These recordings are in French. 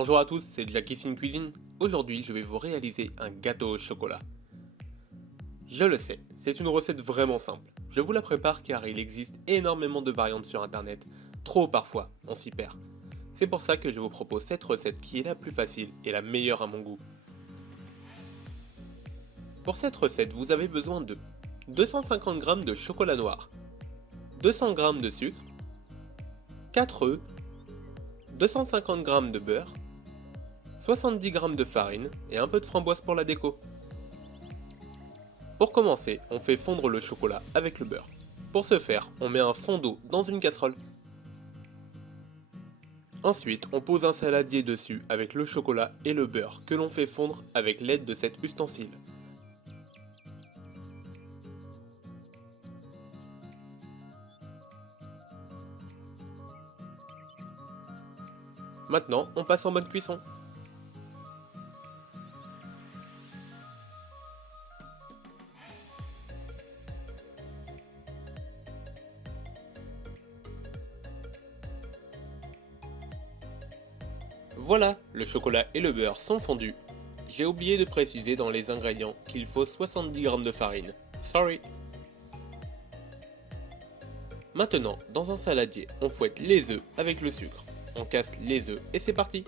Bonjour à tous, c'est Jackissin Cuisine. Aujourd'hui, je vais vous réaliser un gâteau au chocolat. Je le sais, c'est une recette vraiment simple. Je vous la prépare car il existe énormément de variantes sur internet. Trop parfois, on s'y perd. C'est pour ça que je vous propose cette recette qui est la plus facile et la meilleure à mon goût. Pour cette recette, vous avez besoin de 250 g de chocolat noir, 200 g de sucre, 4 œufs, 250 g de beurre, 70 g de farine et un peu de framboise pour la déco. Pour commencer, on fait fondre le chocolat avec le beurre. Pour ce faire, on met un fond d'eau dans une casserole. Ensuite, on pose un saladier dessus avec le chocolat et le beurre que l'on fait fondre avec l'aide de cet ustensile. Maintenant, on passe en mode cuisson. Voilà, le chocolat et le beurre sont fondus. J'ai oublié de préciser dans les ingrédients qu'il faut 70 g de farine. Sorry. Maintenant, dans un saladier, on fouette les œufs avec le sucre. On casse les œufs et c'est parti.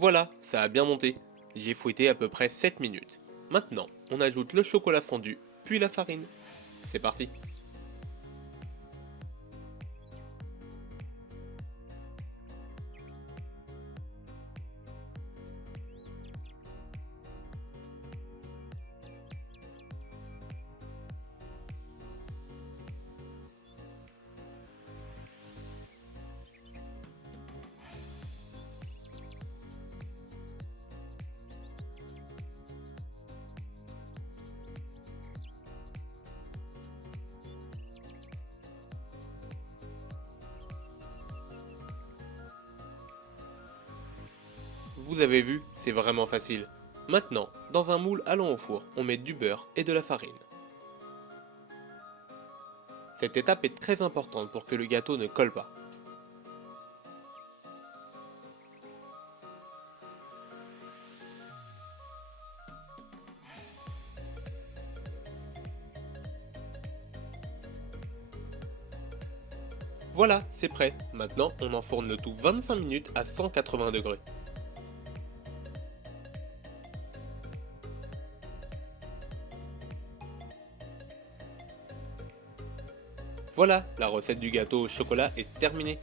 Voilà, ça a bien monté. J'ai fouetté à peu près 7 minutes. Maintenant, on ajoute le chocolat fondu, puis la farine. C'est parti. Vous avez vu, c'est vraiment facile. Maintenant, dans un moule allant au four, on met du beurre et de la farine. Cette étape est très importante pour que le gâteau ne colle pas. Voilà, c'est prêt. Maintenant, on enfourne le tout 25 minutes à 180 degrés. Voilà, la recette du gâteau au chocolat est terminée.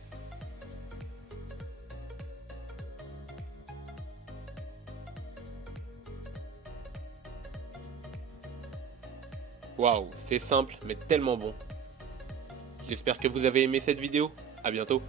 Waouh, c'est simple mais tellement bon. J'espère que vous avez aimé cette vidéo. À bientôt.